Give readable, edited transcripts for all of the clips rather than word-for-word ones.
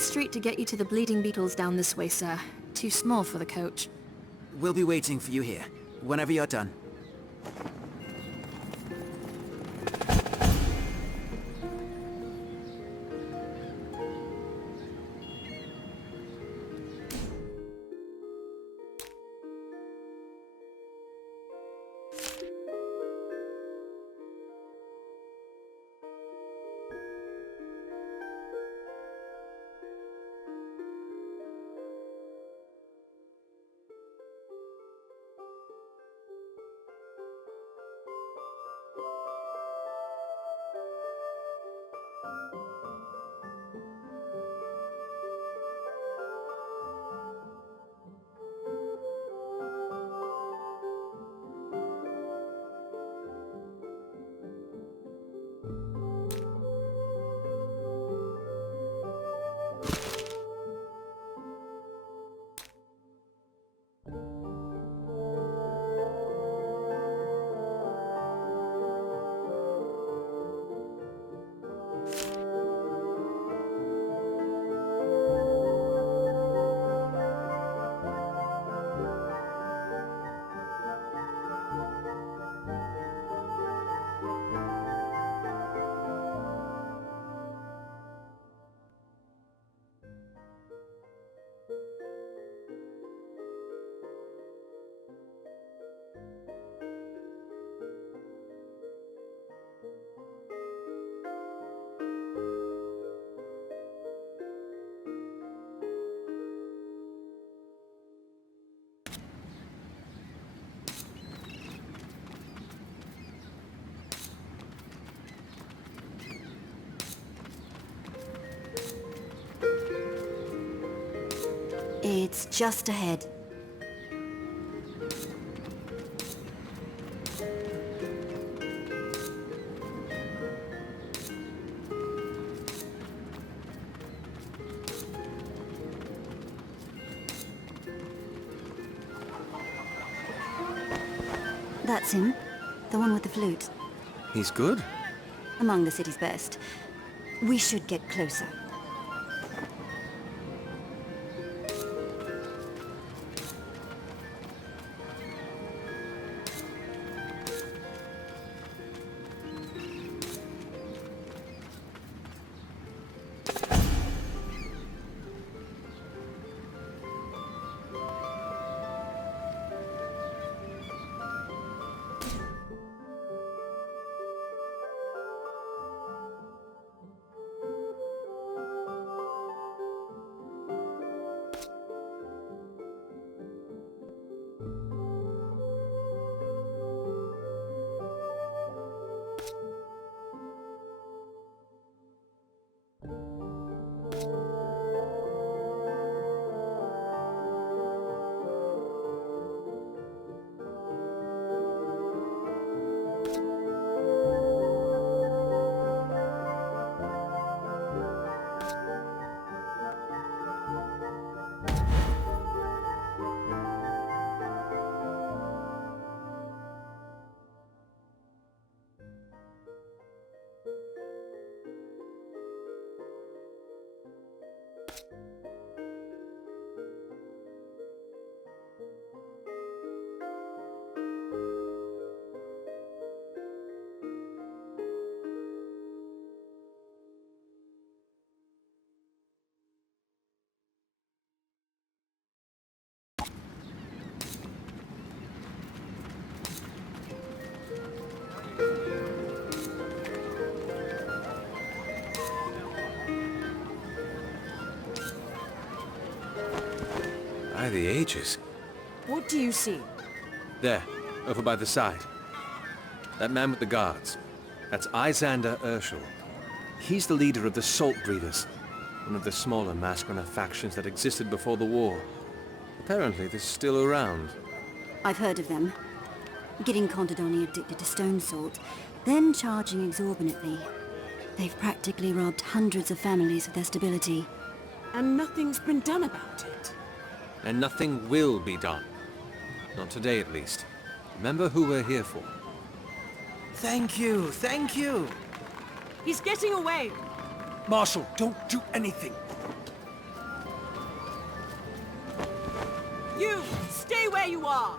street to get you to the Bleeding Beetles down this way, sir. Too small for the coach. We'll be waiting for you here, whenever you're done. It's just ahead. That's him. The one with the flute. He's good? Among the city's best. We should get closer. By the ages. What do you see? There, over by the side. That man with the guards. That's Isander Urshel. He's the leader of the Salt Breeders, one of the smaller Masquerada factions that existed before the war. Apparently they're still around. I've heard of them. Getting Contadoni addicted to stone salt, then charging exorbitantly. They've practically robbed hundreds of families of their stability. And nothing's been done about it. And nothing will be done. Not today, at least. Remember who we're here for. Thank you, thank you. He's getting away. Marshal, don't do anything. You! Stay where you are!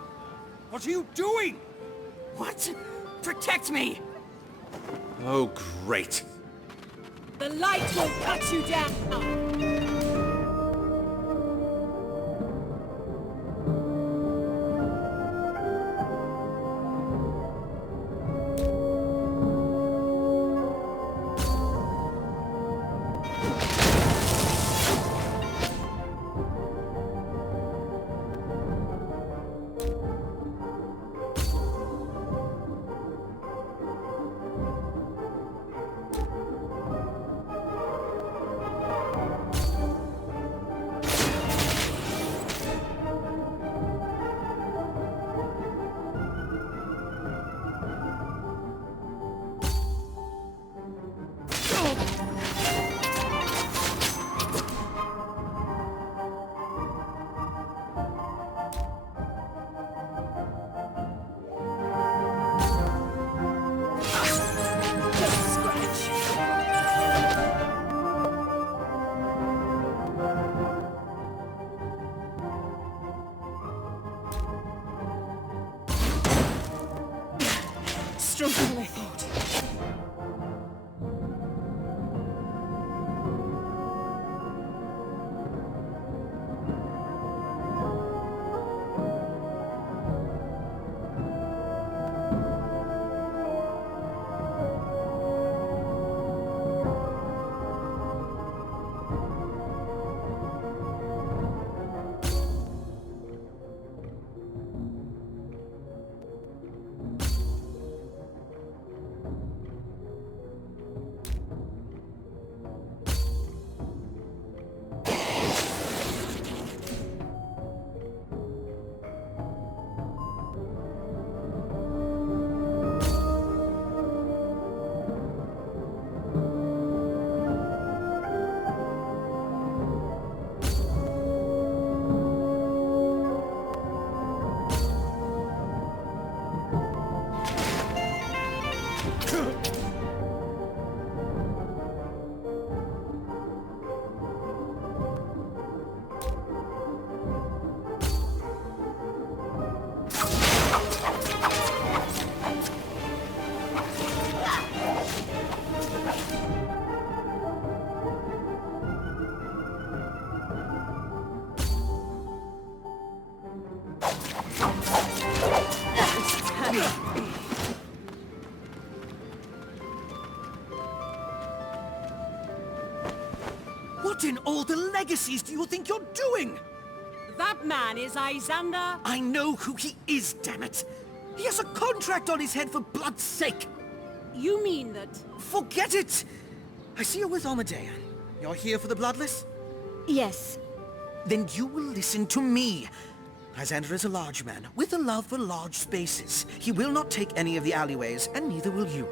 What are you doing? What? Protect me! Oh, great. The light will cut you down! Stronger than I thought. What in all the legacies do you think you're doing? That man is Lysander. I know who he is, damn it! He has a contract on his head, for blood's sake! You mean that... Forget it! I see you're with Ombre. You're here for the Bloodless? Yes. Then you will listen to me. Lysander is a large man, with a love for large spaces. He will not take any of the alleyways, and neither will you.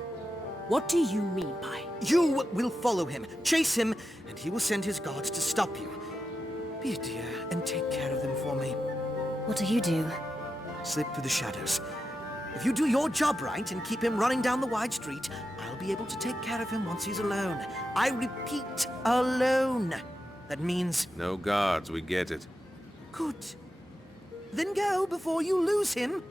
What do you mean by... You will follow him, chase him, and he will send his guards to stop you. Be a dear and take care of them for me. What do you do? Slip through the shadows. If you do your job right and keep him running down the wide street, I'll be able to take care of him once he's alone. I repeat, alone. That means... No guards, we get it. Good. Then go before you lose him.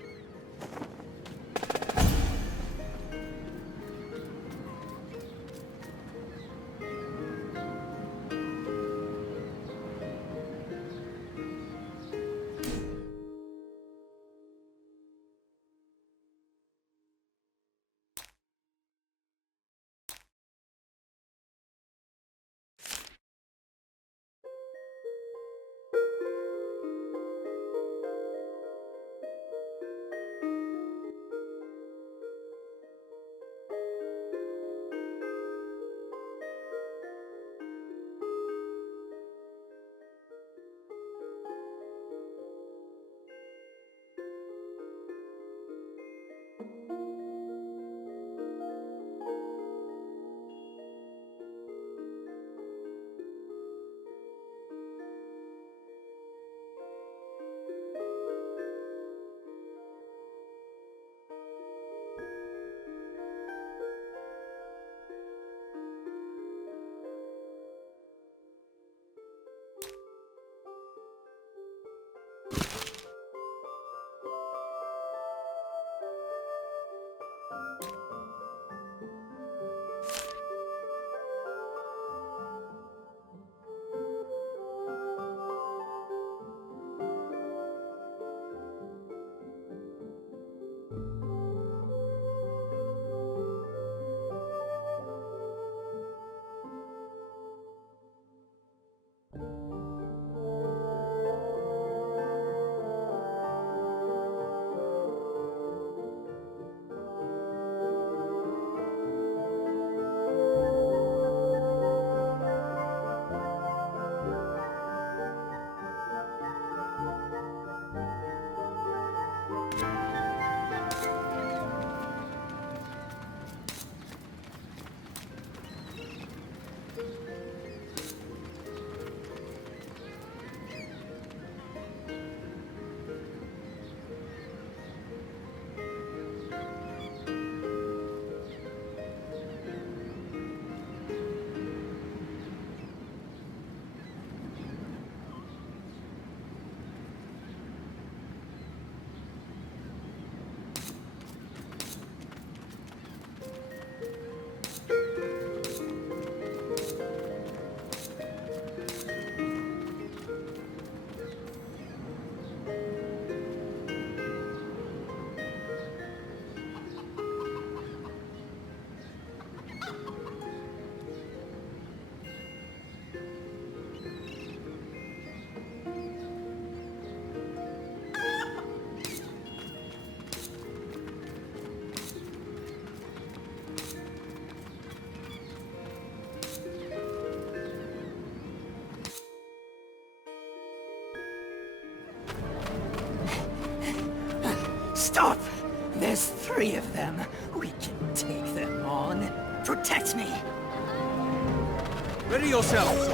Stop! There's 3 of them. We can take them on. Protect me! Ready yourselves!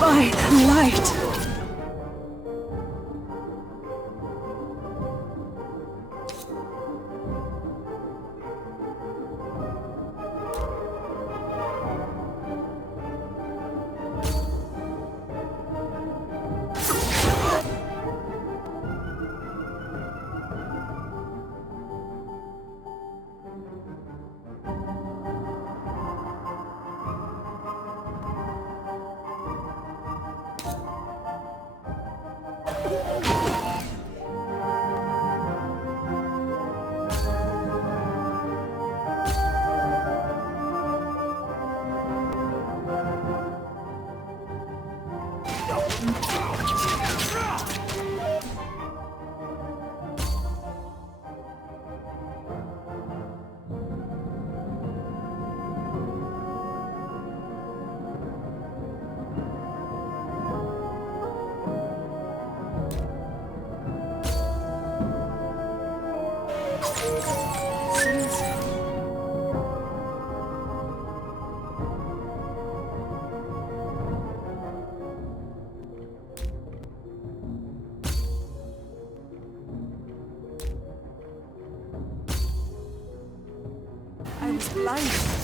By the light! It's life.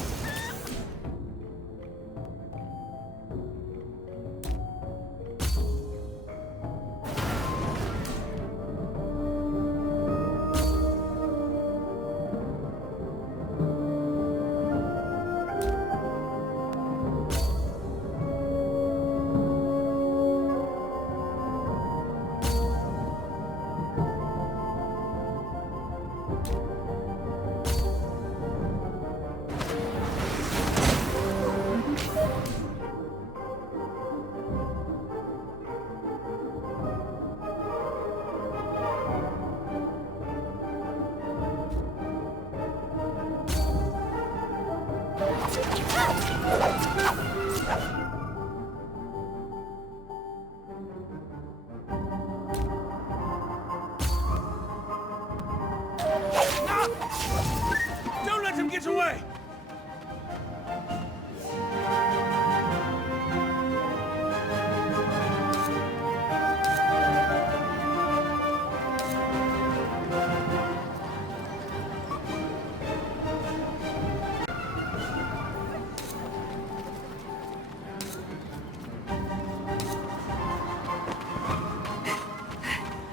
Don't let him get away!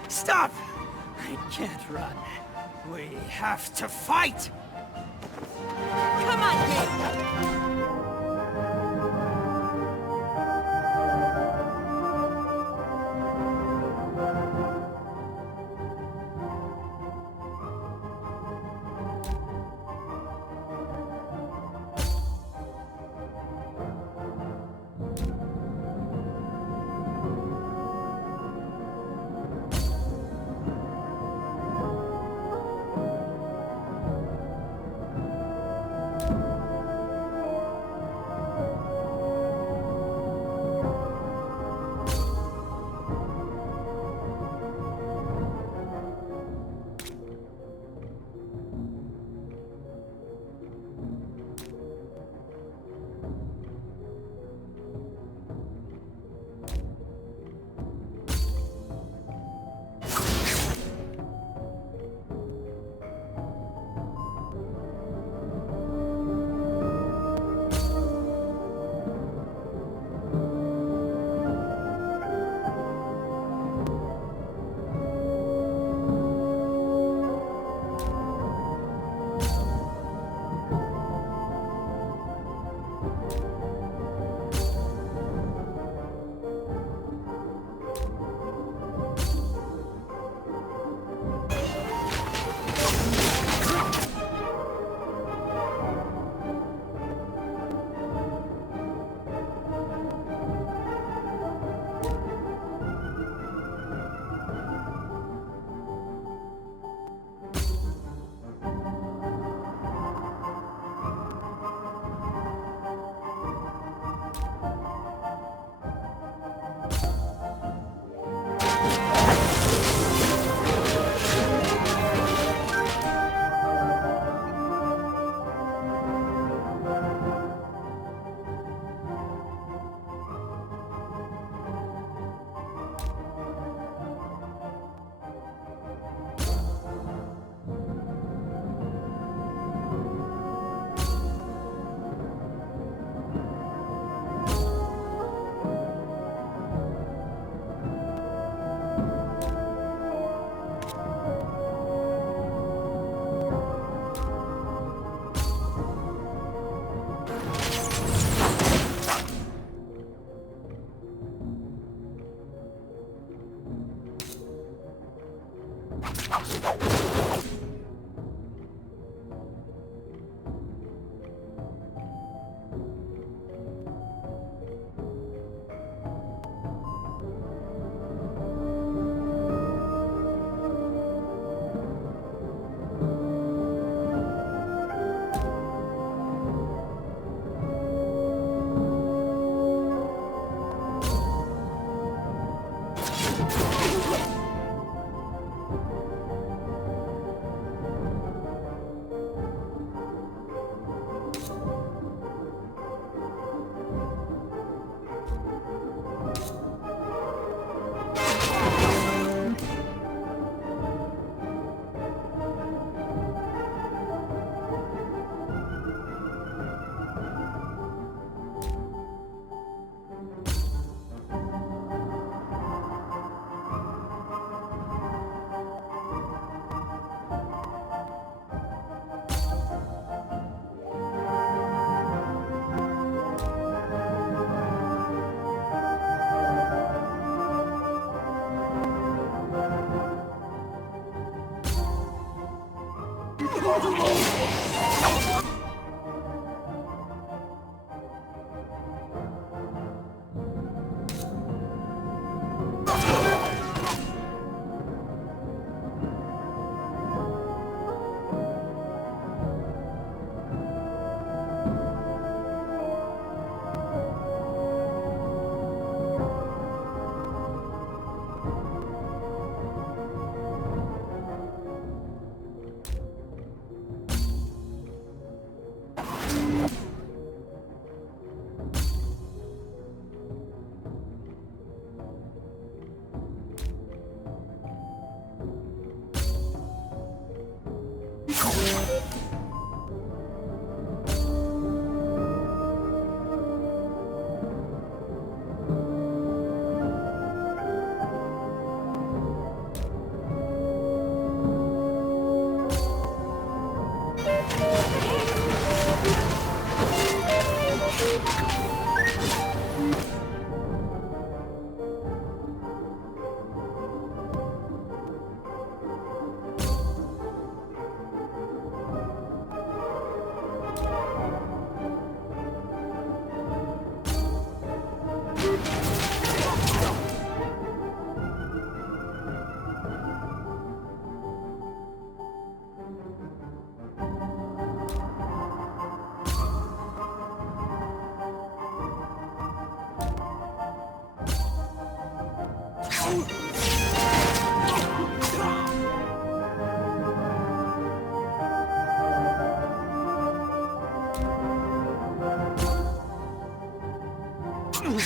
Stop! I can't run. We have to fight! Come on, Dave!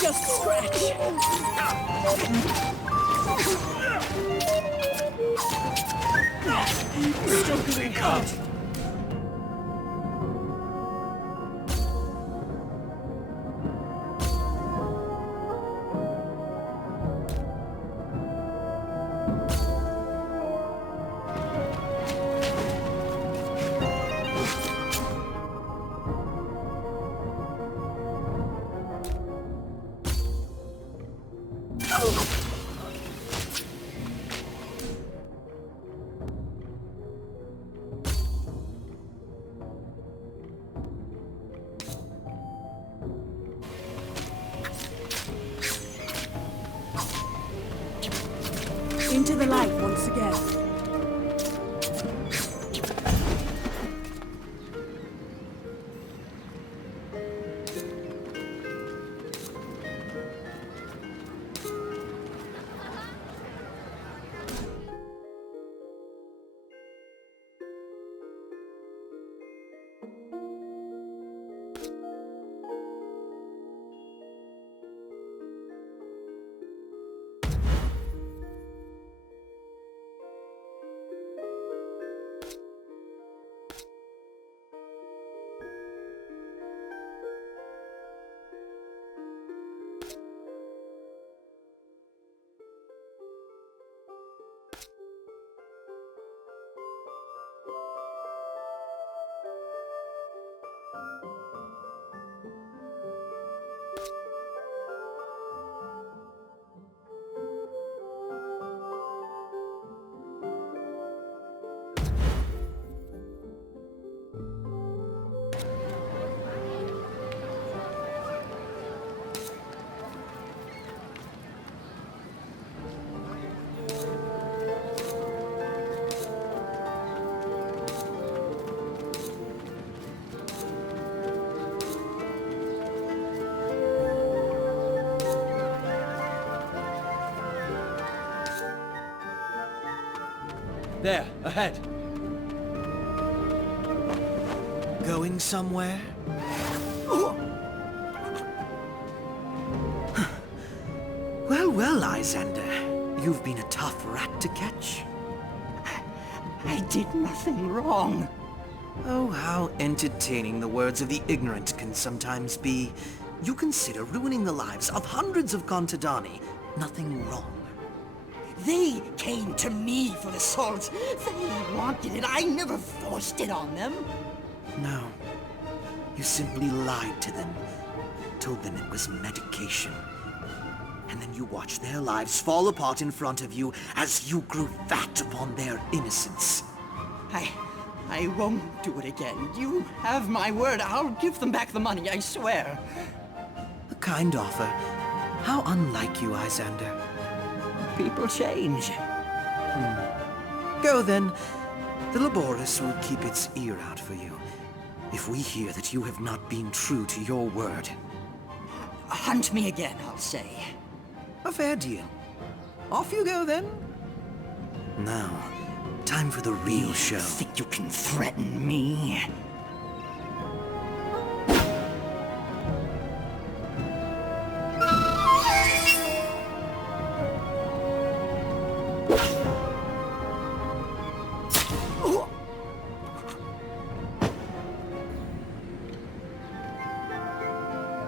Just scratch. Still doing good. Into the light once again. There, ahead. Going somewhere? Well, well, Lysander. You've been a tough rat to catch. I did nothing wrong. Oh, how entertaining the words of the ignorant can sometimes be. You consider ruining the lives of hundreds of contadani nothing wrong. They came to me for the salt. They wanted it. I never forced it on them. No. You simply lied to them. Told them it was medication. And then you watched their lives fall apart in front of you as you grew fat upon their innocence. I won't do it again. You have my word. I'll give them back the money, I swear. A kind offer. How unlike you, Lysander. People change. Go then. The Laboris will keep its ear out for you. If we hear that you have not been true to your word. Hunt me again, I'll say. A fair deal. Off you go then. Now, time for the real show. Think you can threaten me?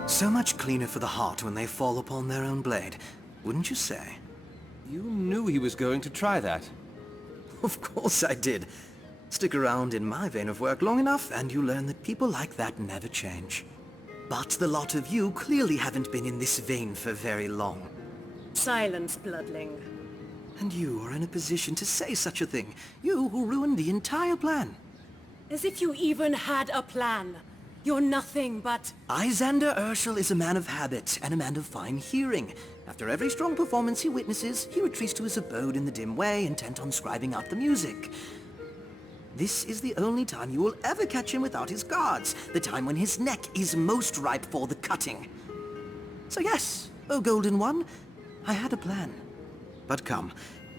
So much cleaner for the heart when they fall upon their own blade, wouldn't you say? You knew he was going to try that. Of course I did. Stick around in my vein of work long enough, and you learn that people like that never change. But the lot of you clearly haven't been in this vein for very long. Silence, bloodling. And you are in a position to say such a thing. You who ruined the entire plan. As if you even had a plan. You're nothing but... Lysander Urshel is a man of habit and a man of fine hearing. After every strong performance he witnesses, he retreats to his abode in the dim way, intent on scribing out the music. This is the only time you will ever catch him without his guards, the time when his neck is most ripe for the cutting. So yes, O Golden One, I had a plan. But come,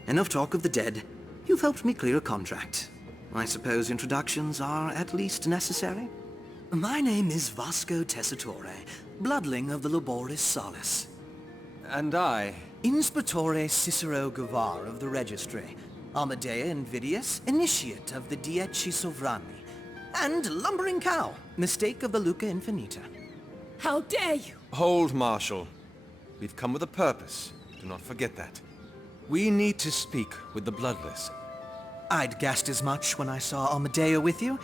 enough talk of the dead. You've helped me clear a contract. I suppose introductions are at least necessary? My name is Vasco Tessitore, bloodling of the Laboris Salis. And I... Inspectore Cicero Gavar of the Registry, Amadea Invidius, initiate of the Dieci Sovrani, and Lumbering Cow, mistake of the Luca Infinita. How dare you! Hold, Marshal. We've come with a purpose. Do not forget that. We need to speak with the Bloodless. I'd guessed as much when I saw Amadea with you,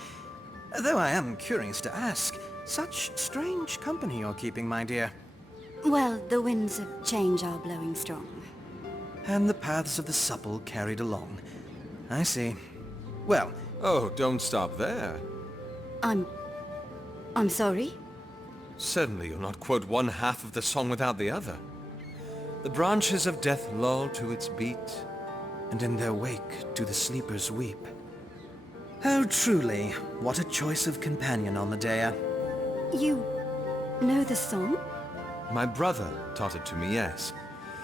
though I am curious to ask. Such strange company you're keeping, my dear. Well, the winds of change are blowing strong. And the paths of the supple carried along. I see. Well... Oh, don't stop there. I'm sorry? Certainly you'll not quote one half of the song without the other. The branches of death lull to its beat, and in their wake do the sleepers weep. Oh, truly, what a choice of companion, Amadea. You know the song? My brother taught it to me, yes.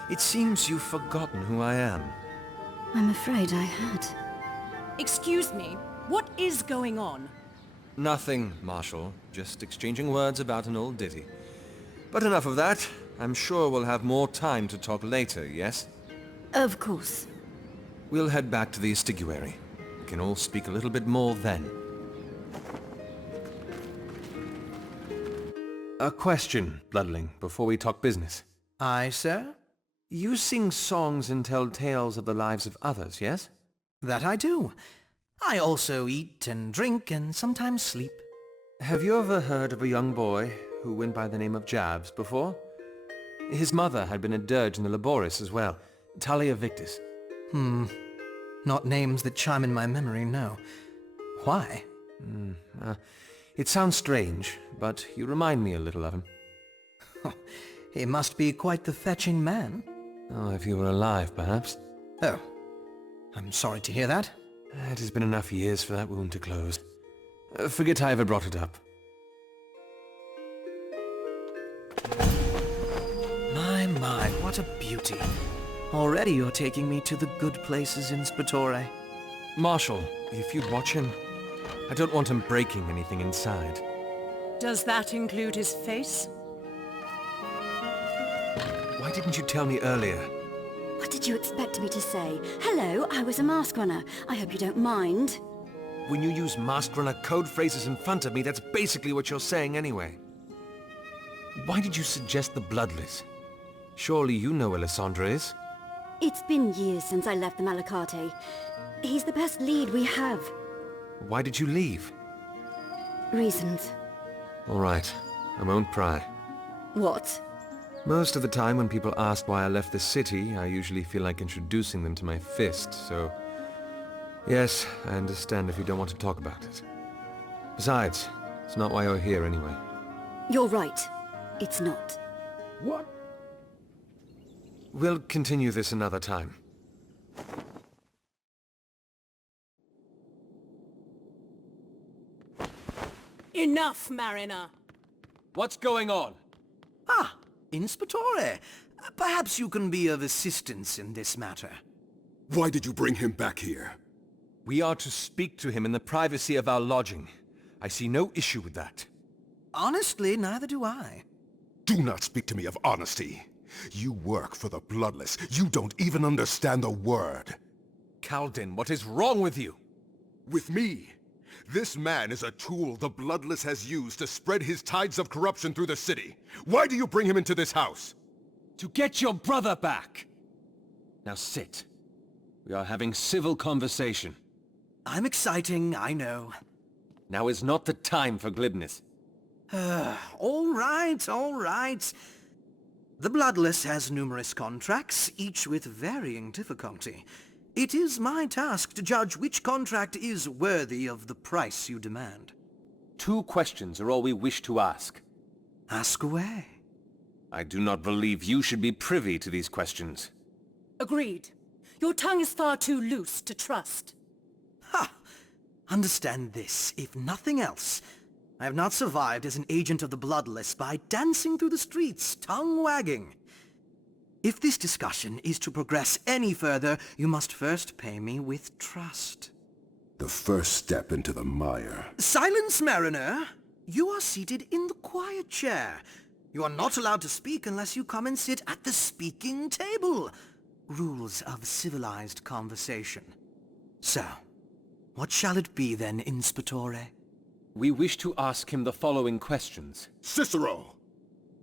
It seems you've forgotten who I am. I'm afraid I had. Excuse me, what is going on? Nothing, Marshal. Just exchanging words about an old ditty. But enough of that. I'm sure we'll have more time to talk later, yes? Of course. We'll head back to the Estiguary. We can all speak a little bit more then. A question, Bloodling, before we talk business. Aye, sir? You sing songs and tell tales of the lives of others, yes? That I do. I also eat and drink and sometimes sleep. Have you ever heard of a young boy who went by the name of Jabs before? His mother had been a dirge in the Laboris as well. Talia Victus. Not names that chime in my memory, no. Why? It sounds strange, but you remind me a little of him. He must be quite the fetching man. Oh, if he were alive, perhaps. Oh, I'm sorry to hear that. It has been enough years for that wound to close. Forget I ever brought it up. My, what a beauty. Already you're taking me to the good places in Spatore. Marshal, if you'd watch him, I don't want him breaking anything inside. Does that include his face? Why didn't you tell me earlier? What did you expect me to say? Hello, I was a mask runner. I hope you don't mind. When you use mask runner code phrases in front of me, that's basically what you're saying anyway. Why did you suggest the Bloodless? Surely you know where Lysandra is? It's been years since I left the Malacate. He's the best lead we have. Why did you leave? Reasons. All right, I won't pry. What? Most of the time when people ask why I left the city, I usually feel like introducing them to my fist, so... Yes, I understand if you don't want to talk about it. Besides, it's not why you're here anyway. You're right. It's not. What? We'll continue this another time. Enough, Mariner! What's going on? Ah, Inspectore. Perhaps you can be of assistance in this matter. Why did you bring him back here? We are to speak to him in the privacy of our lodging. I see no issue with that. Honestly, neither do I. Do not speak to me of honesty. You work for the Bloodless. You don't even understand the word. Kaldin, what is wrong with you? With me? This man is a tool the Bloodless has used to spread his tides of corruption through the city. Why do you bring him into this house? To get your brother back! Now sit. We are having civil conversation. I'm exciting, I know. Now is not the time for glibness. All right, all right. The Bloodless has numerous contracts, each with varying difficulty. It is my task to judge which contract is worthy of the price you demand. 2 questions are all we wish to ask. Ask away. I do not believe you should be privy to these questions. Agreed. Your tongue is far too loose to trust. Ha! Understand this, if nothing else. I have not survived as an agent of the Bloodless by dancing through the streets, tongue-wagging. If this discussion is to progress any further, you must first pay me with trust. The first step into the mire. Silence, Mariner! You are seated in the quiet chair. You are not allowed to speak unless you come and sit at the speaking table. Rules of civilized conversation. So, what shall it be then, Inspectore? We wish to ask him the following questions. Cicero!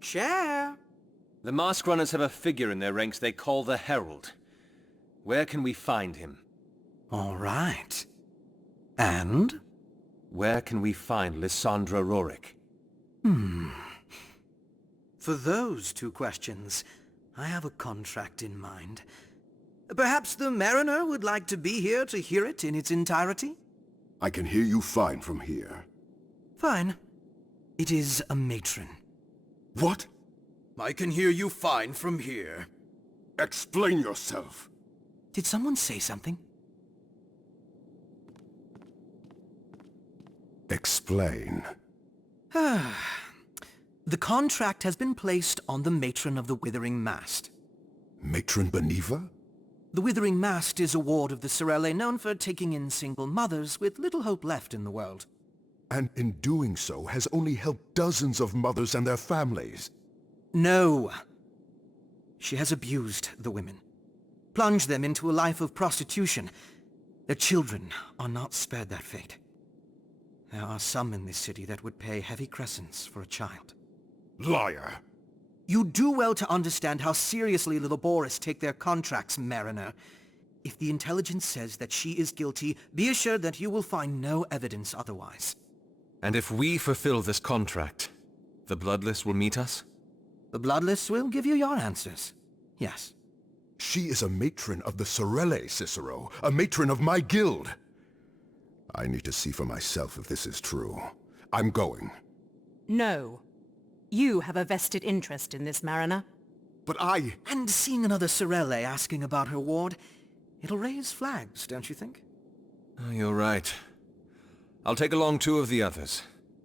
Chair! The mask runners have a figure in their ranks they call the Herald. Where can we find him? All right. And? Where can we find Lysandra Rorik? For those two questions, I have a contract in mind. Perhaps the mariner would like to be here to hear it in its entirety? I can hear you fine from here. Fine. It is a matron. What? I can hear you fine from here. Explain yourself. Did someone say something? Explain. The contract has been placed on the matron of the Withering Mast. Matron Beneva? The Withering Mast is a ward of the Sorelle known for taking in single mothers with little hope left in the world. And in doing so has only helped dozens of mothers and their families. No. She has abused the women, plunged them into a life of prostitution. Their children are not spared that fate. There are some in this city that would pay heavy crescents for a child. Liar! You do well to understand how seriously the laborists take their contracts, Mariner. If the intelligence says that she is guilty, be assured that you will find no evidence otherwise. And if we fulfill this contract, the Bloodless will meet us? The Bloodless will give you your answers. Yes. She is a matron of the Sorelle, Cicero. A matron of my guild. I need to see for myself if this is true. I'm going. No. You have a vested interest in this, Mariner. But I... And seeing another Sorelle asking about her ward, it'll raise flags, don't you think? Oh, you're right. I'll take along 2 of the others.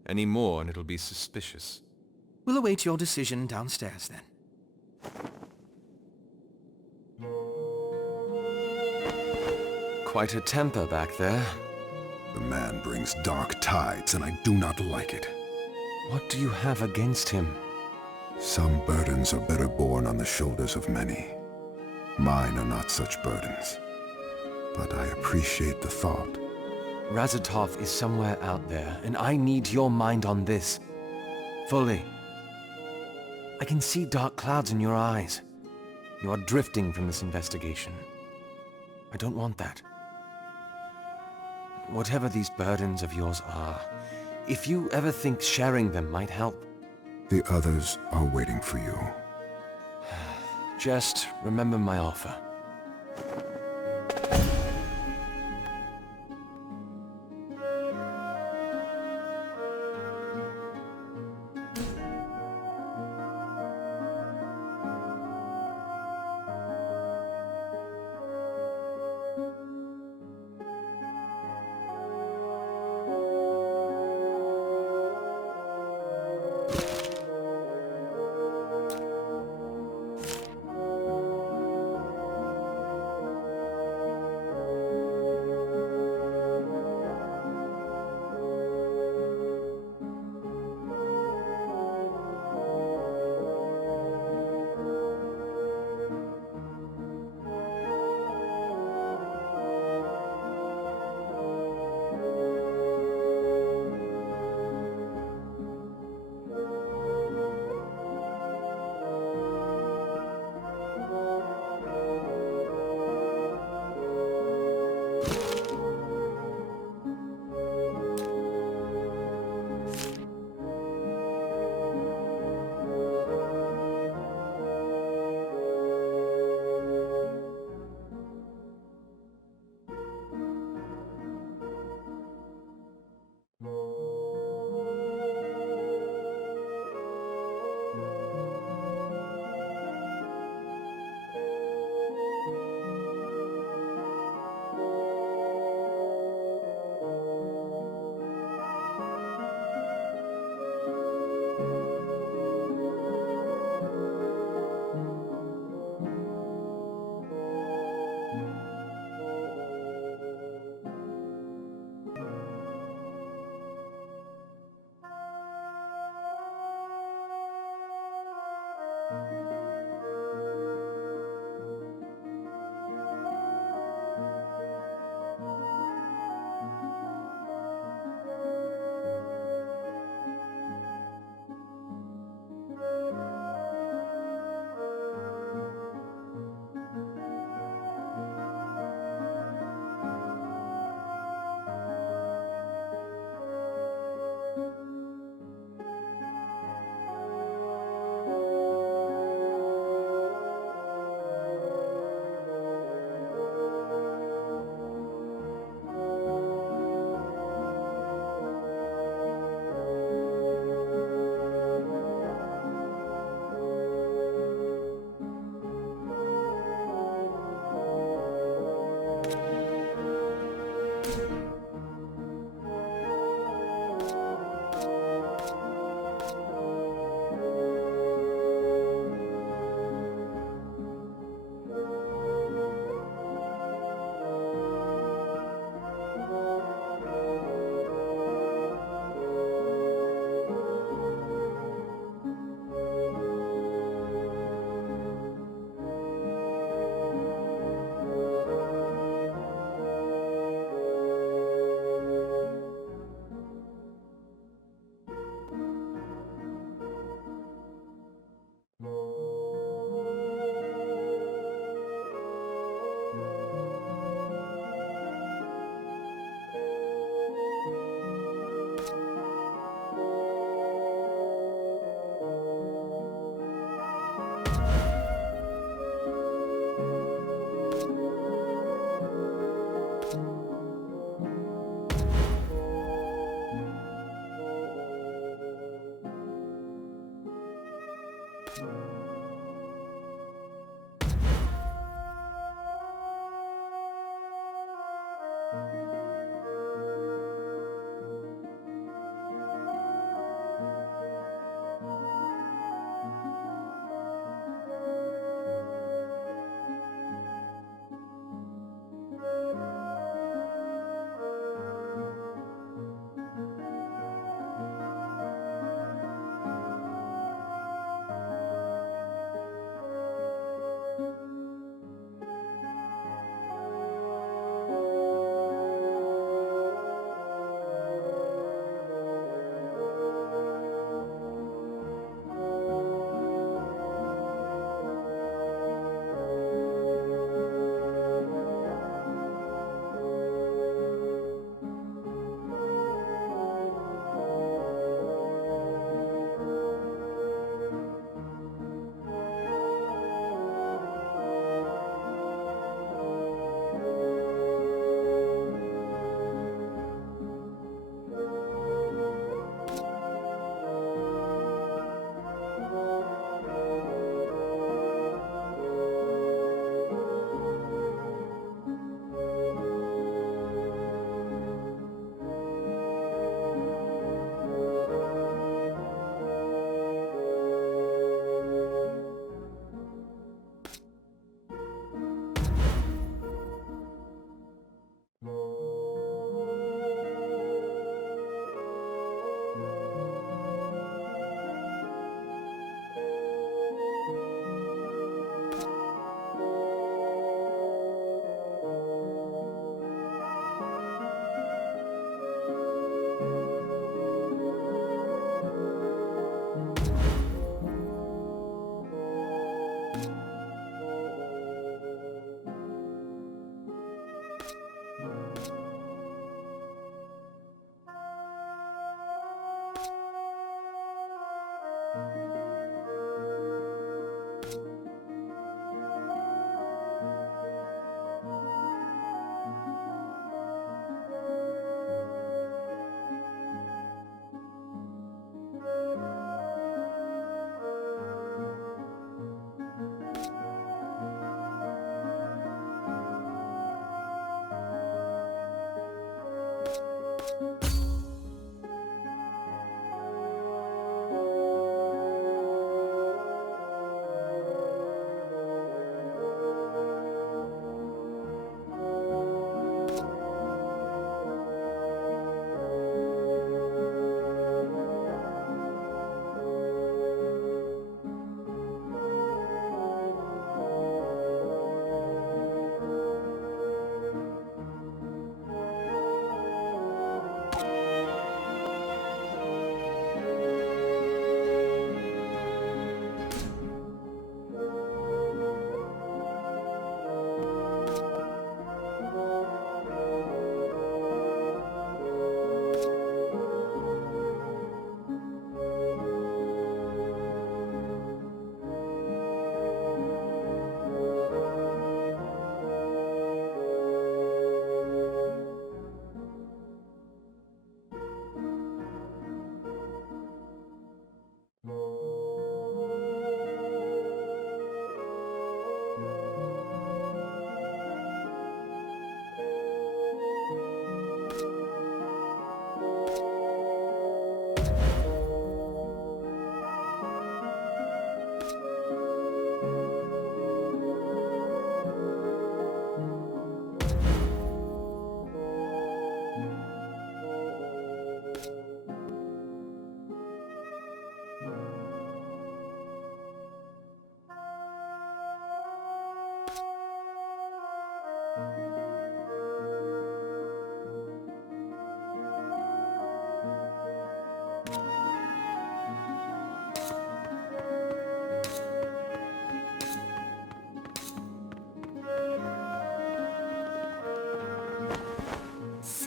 Any more and it'll be suspicious. We'll await your decision downstairs, then. Quite a temper back there. The man brings dark tides, and I do not like it. What do you have against him? Some burdens are better borne on the shoulders of many. Mine are not such burdens. But I appreciate the thought. Razatov is somewhere out there, and I need your mind on this. Fully. I can see dark clouds in your eyes. You are drifting from this investigation. I don't want that. Whatever these burdens of yours are, if you ever think sharing them might help... The others are waiting for you. Just remember my offer.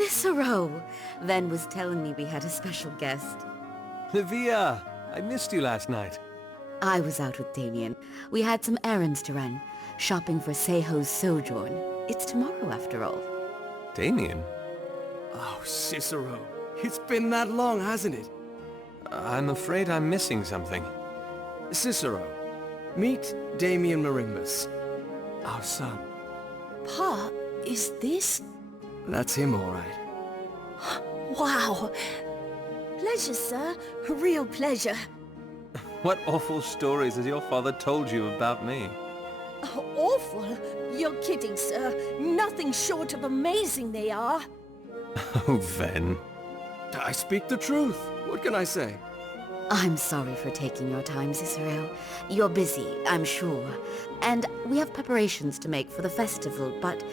Cicero! Ven was telling me we had a special guest. Livia! I missed you last night. I was out with Damien. We had some errands to run, shopping for Seho's sojourn. It's tomorrow, after all. Damien? Oh, Cicero. It's been that long, hasn't it? I'm afraid I'm missing something. Cicero, meet Damien Marimbus, our son. Pa, is this... That's him, all right. Wow. Pleasure, sir. A real pleasure. What awful stories has your father told you about me? Oh, awful? You're kidding, sir. Nothing short of amazing they are. Oh, Ven. I speak the truth. What can I say? I'm sorry for taking your time, Cicero. You're busy, I'm sure. And we have preparations to make for the festival, but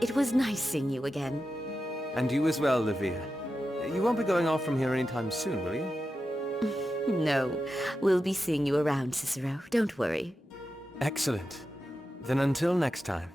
it was nice seeing you again. And you as well, Livia. You won't be going off from here anytime soon, will you? No, we'll be seeing you around, Cicero. Don't worry. Excellent. Then until next time.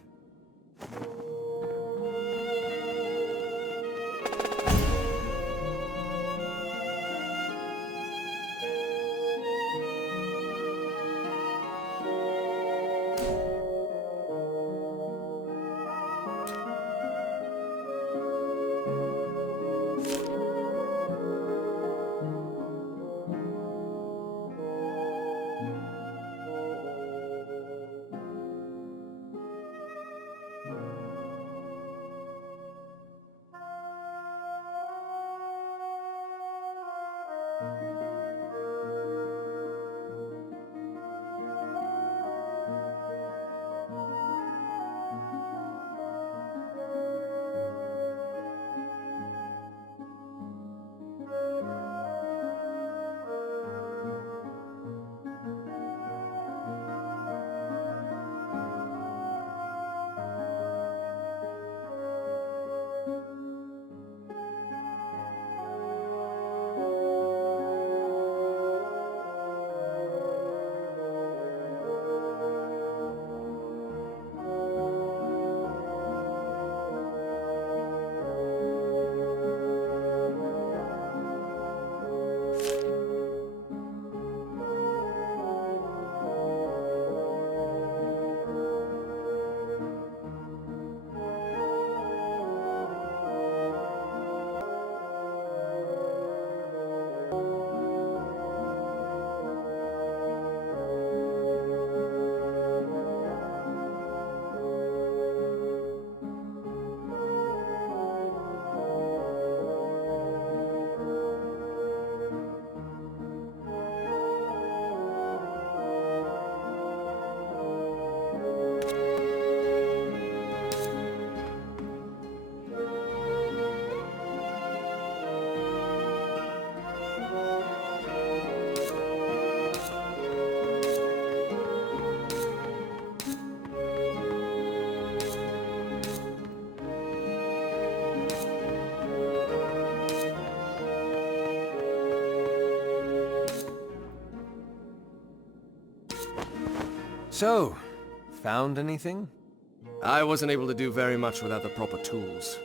So, found anything? I wasn't able to do very much without the proper tools.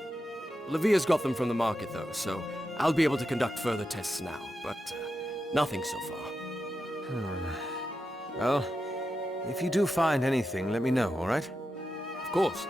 Livia's got them from the market, though, so I'll be able to conduct further tests now, but nothing so far. Well, if you do find anything, let me know, all right? Of course.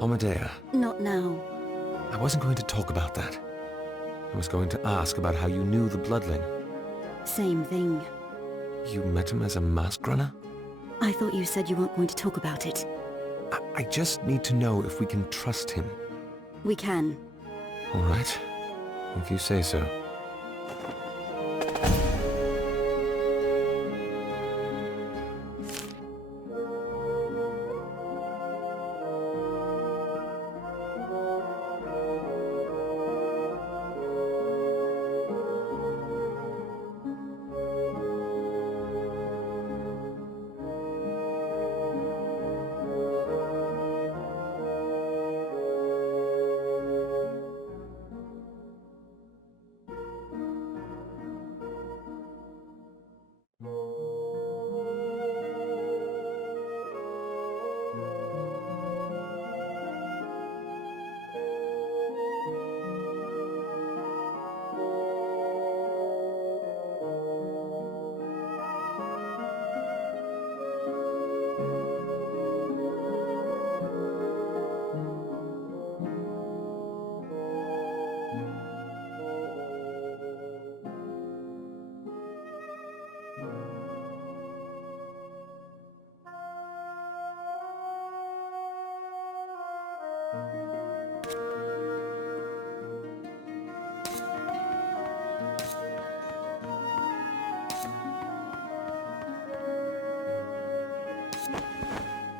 Omedea, Not now. I wasn't going to talk about that. I was going to ask about how you knew the bloodling. Same thing. You met him as a mask runner? I thought you said you weren't going to talk about it. I just need to know if we can trust him. We can. All right, if you say so.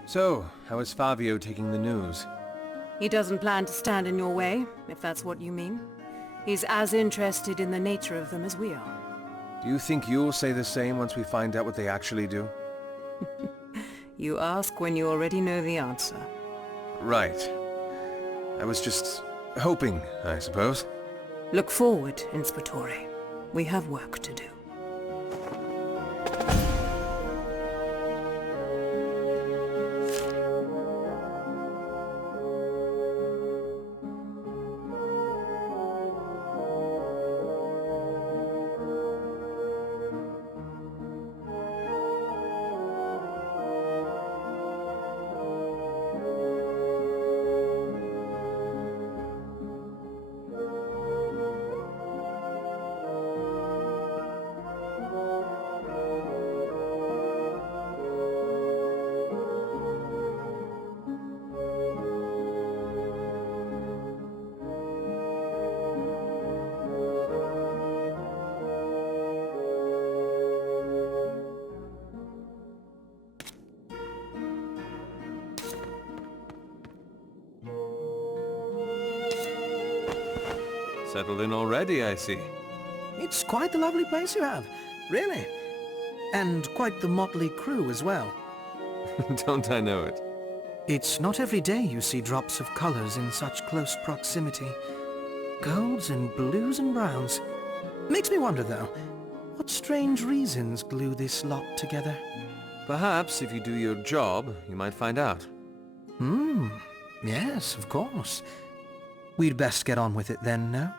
So, how is Fabio taking the news? He doesn't plan to stand in your way, if that's what you mean. He's as interested in the nature of them as we are. Do you think you'll say the same once we find out what they actually do? You ask when you already know the answer. Right. I was just hoping, I suppose. Look forward, Inspectore. We have work to do. Settled in already, I see. It's quite the lovely place you have, really. And quite the motley crew as well. Don't I know it? It's not every day you see drops of colors in such close proximity. Golds and blues and browns. Makes me wonder, though, what strange reasons glue this lot together? Perhaps if you do your job, you might find out. Yes, of course. We'd best get on with it then, no?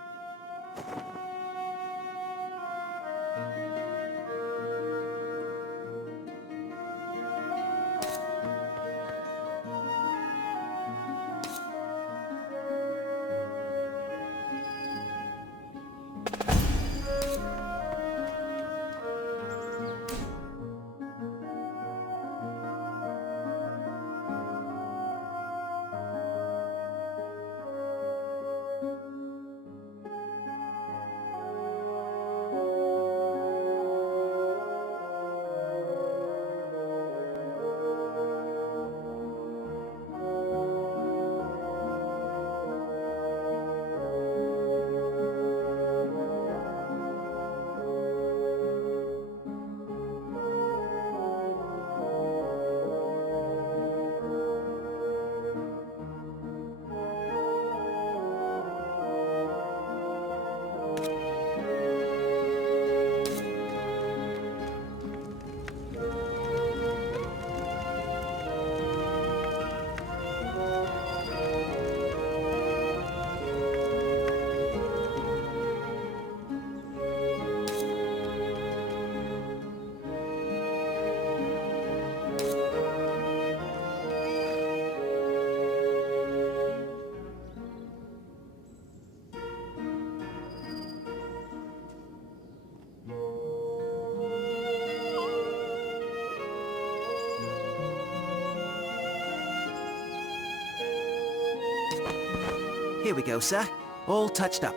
Here we go, sir. All touched up.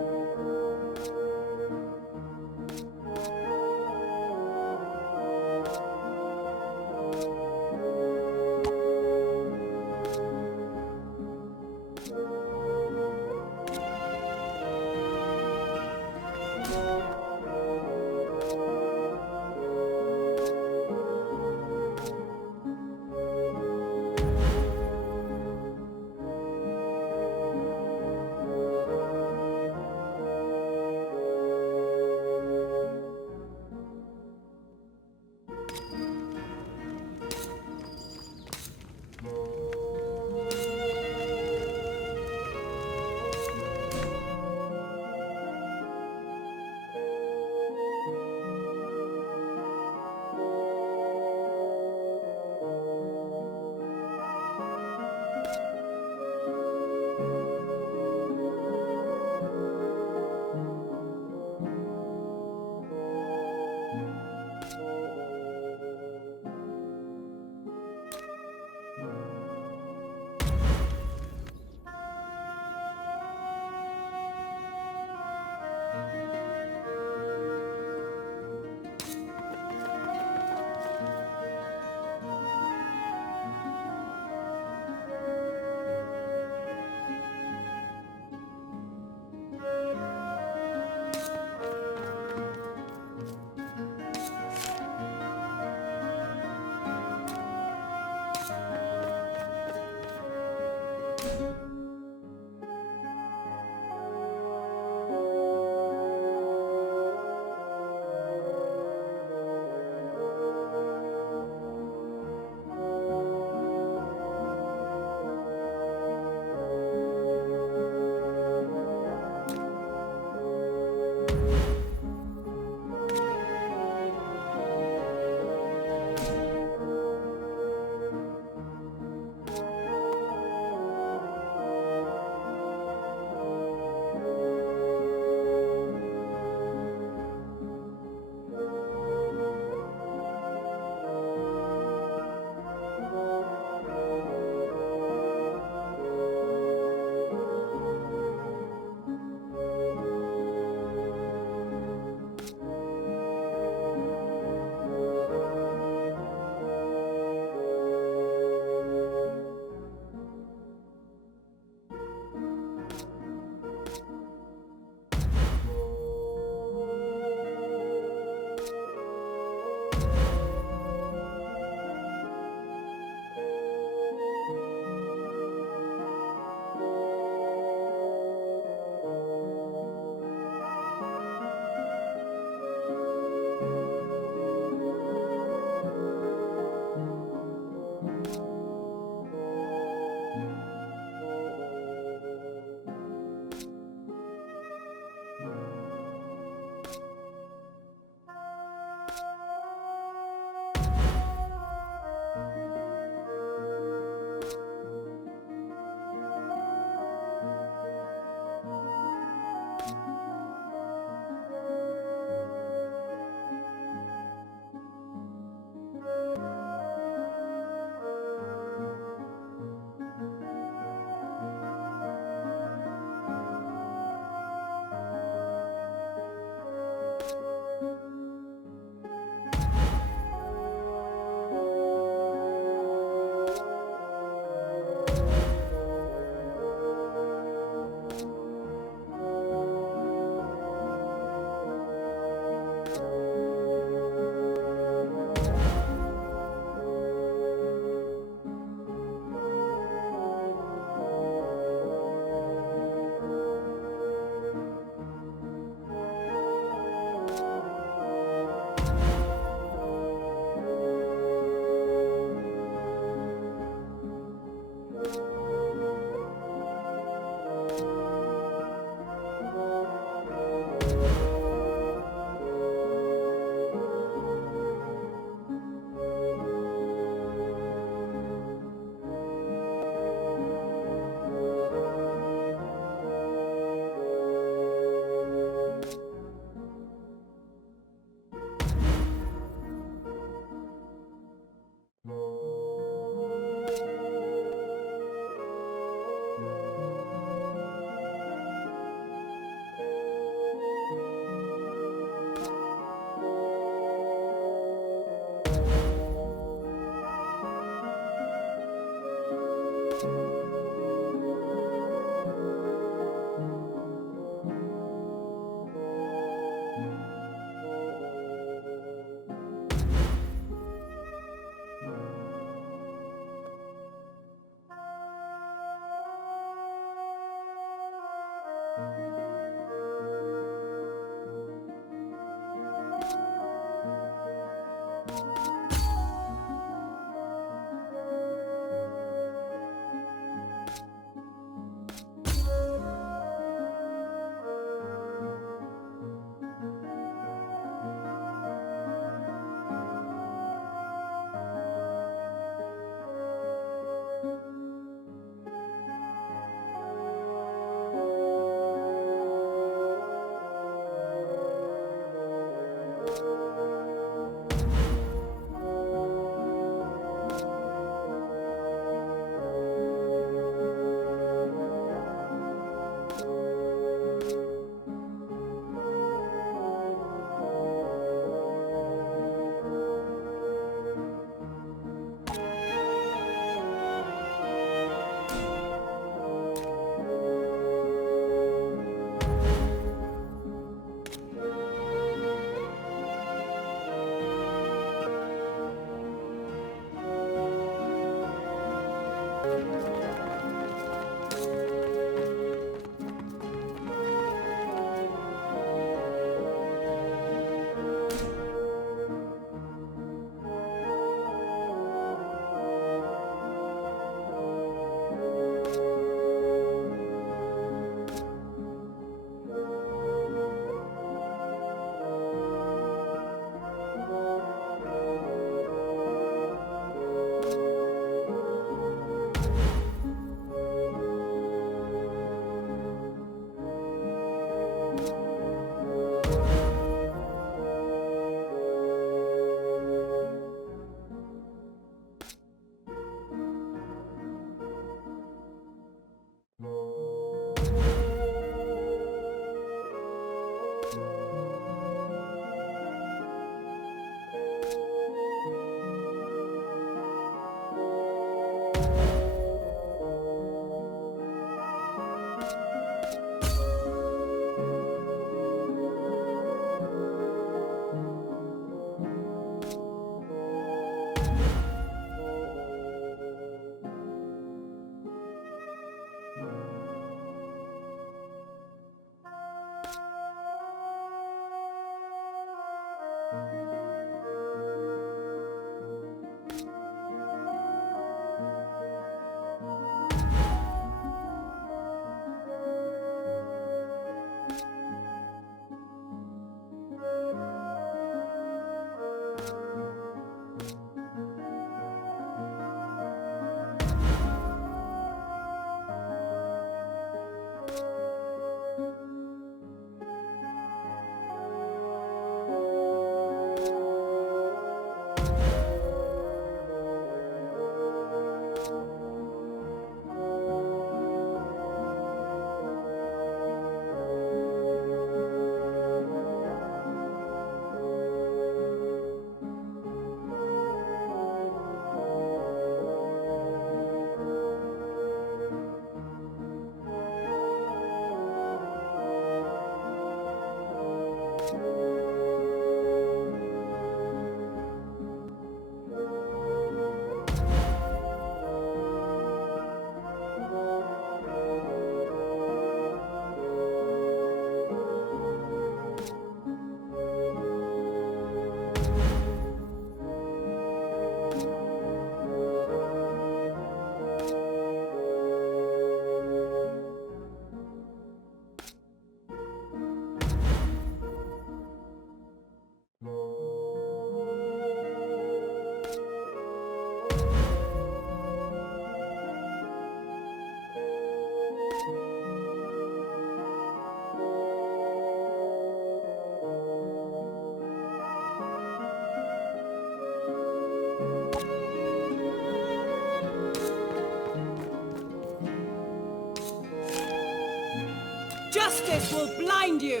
Justice will blind you!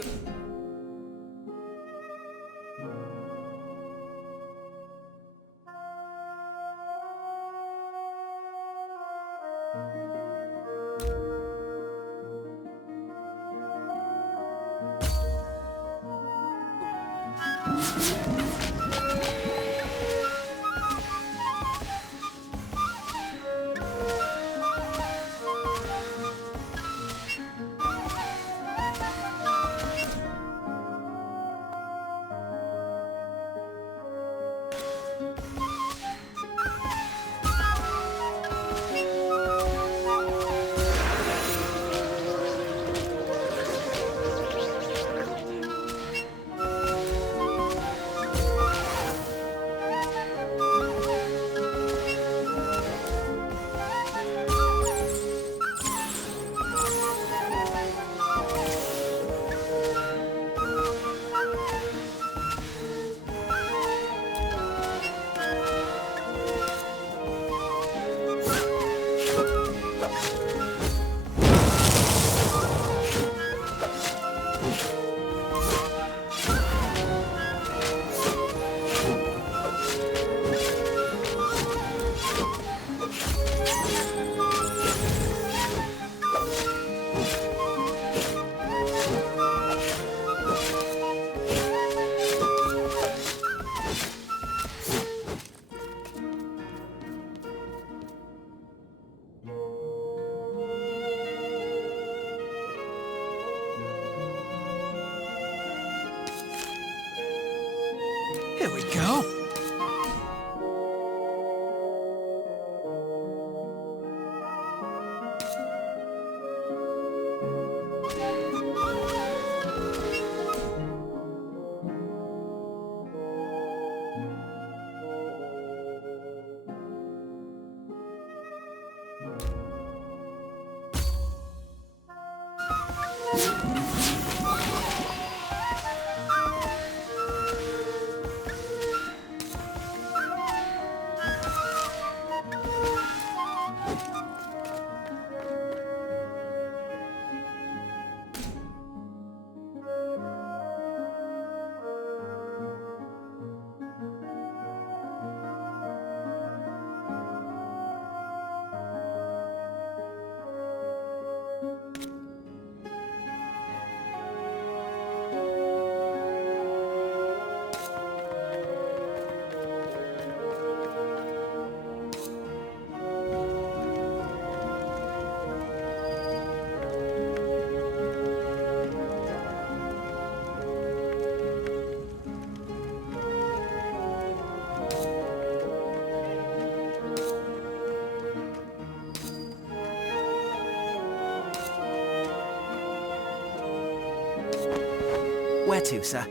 Where to, sir?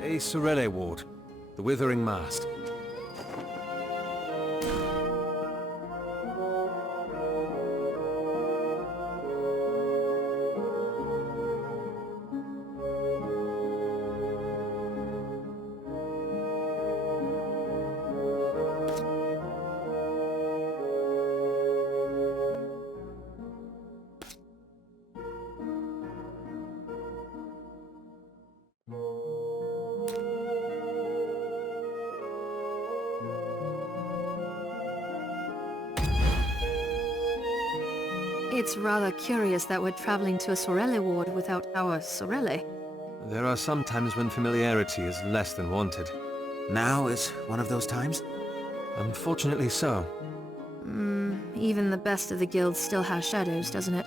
A Sorelle ward. The Withering Mast. It's rather curious that we're traveling to a Sorelle ward without our Sorelle. There are some times when familiarity is less than wanted. Now is one of those times? Unfortunately so. Even the best of the guilds still has shadows, doesn't it?